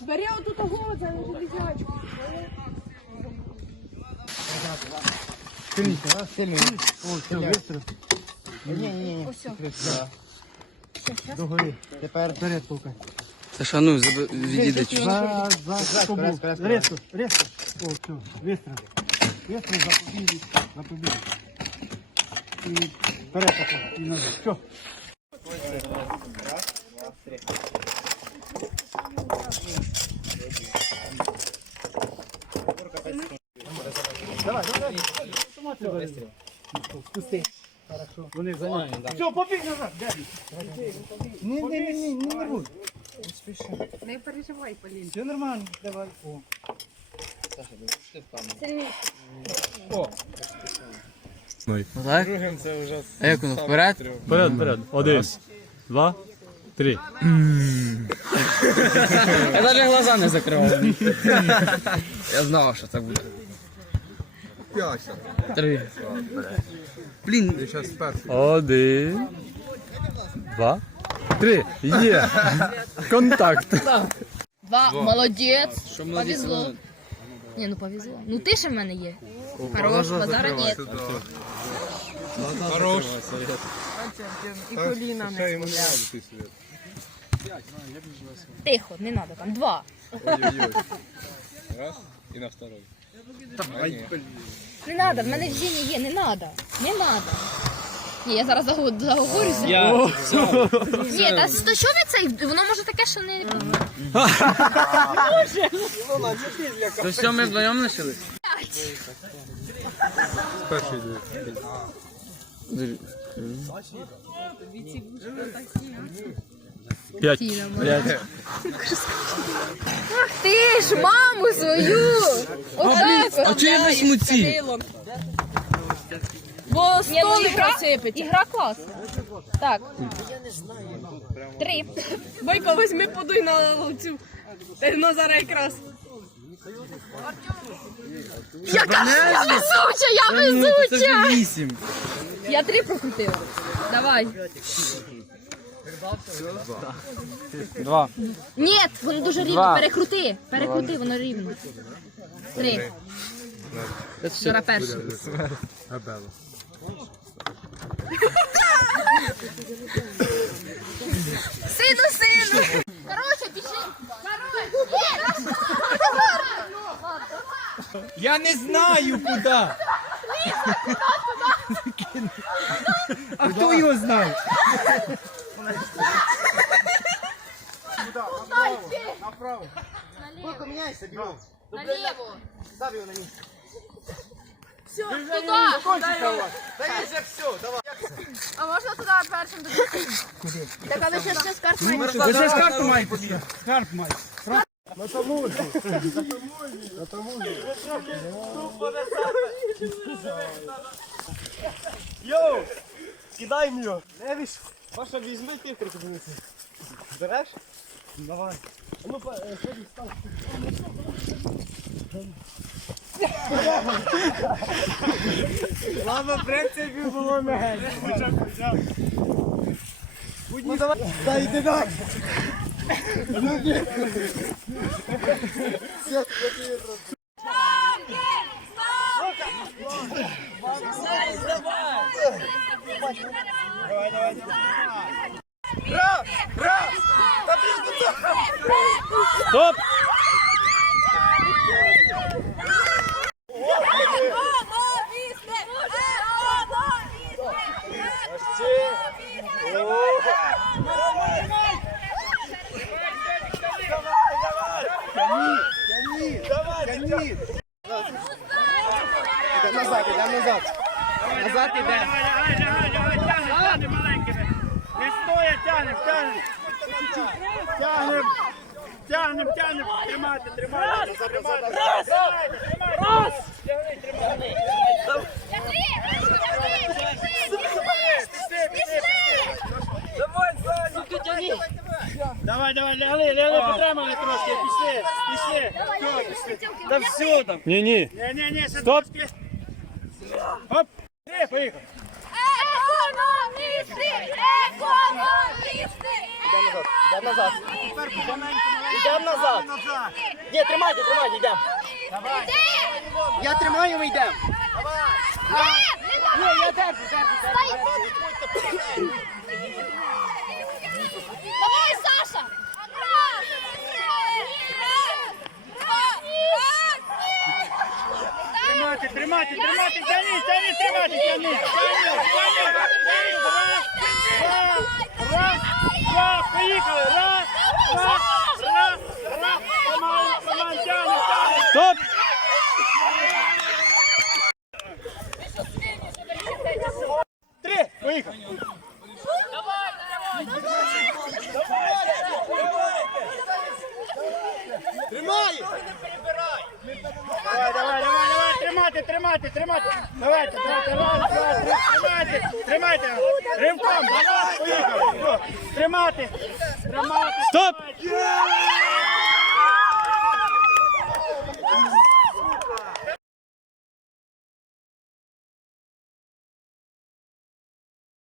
Бери оту того за железячку. Сильніше, а? Сильніше. О, все, вистріл. Ні, ні, ні. Ось. Догори. Тепер вперед толкай. Саша, ну заби- відійди чуть. За, за, за кобу. Резко, резко. О, все, вистріл. Вистріл, запобіг, запобіг. І вперед тако, і назад. Все. Давай, давай. Бери. Спусти. Хорошо. Вони зайняті. Все, побіг назад. Ні, ні, ні, ні, не нервуй. Не переживай, Полін. Все нормально, давай. О. Отак? А як воно вперед? Вперед, вперед. Один, два, три. Я навіть глаза не закривав. Я знав, що так буде. Три. Блін, Один. Два. Три. Є. Контакт. Два, молодець. що. Повезло. Ні, ну повезло. Ну ти ще в мене є. Хорош, базара нет. І коліна не Тихо, не надо там. Два. Не надо, в мене в жінні є, не надо. Не надо. Ні, я зараз заго- заговорюся. Я. Ні, та то що ви це? Воно може таке, що не. То все, ми вдвоєм лишились? П'ять. Ах ти ж, маму свою! Отак А чого я візьму ці? Бо ну, столик ігра, ігра класна. Так. Три. Бойко, візьми подуй на цю. Ну, зараз якраз. Яка я везуча, я Ну, везуча! вісім. Я три прокрутила. Давай. Два. Ні, воно дуже рівно. Перекрути. Перекрути, воно рівно. Три. Зараз перше. Сину, сину. Короче, пішли. Я не знаю куди. А хто його знає? Бойко, міняйся, бігом. Наліво. Став його на ніс. Туди. Дай вже все, давай. А можна туди першим Куди? Так, але ще ще з карт має. Лише з карту має побіг. Карп май. Йоу! Кидай мені. Левіш, Паша, візьми ти прикупниці. Береш? Давай. А ну, е, сходи, став. Слава, в принципі, було мегень. Ну давай, дай, йди дай. Стоп! Назад іде. Давай, давай, давай, тягнем, тягнем маленькими. Не стоя, тягнем, тягнем. Тягнем. Тягнем, тягнем. Тримайте, тримайте. Тримайте. Раз! Раз! Тягни, тримайте. Давай, давай, лягли, лягли, потримали трошки, пішли, пішли. Все, пішли. Та все там. Ні, ні. Ні, ні, ні, ще Стоп. трошки. Оп, Три, Поїхали. Економісти! Економісти! йдемо назад. Йдемо назад. Ні, тримайте, тримайте, йдемо. Я тримаю, ми йдемо. Ні, я держу, держу, держу. Давай, Саша! Тримайте, тримайте, тримайте, тяніть, тяніть, тримайте, тяніть, тяніть, тяніть, раз, раз, два, поїхали, раз, два, раз, раз, тримаємо, тримаємо, тянемо, тянемо. Стоп! Три, поїхали. Давай, давай, давай, давай, тримайте, тримайте, тримайте. Давайте, давайте, раз, два, три, тримайте, тримайте. Ривком, давай, поїхали. Тримати, тримати. Стоп!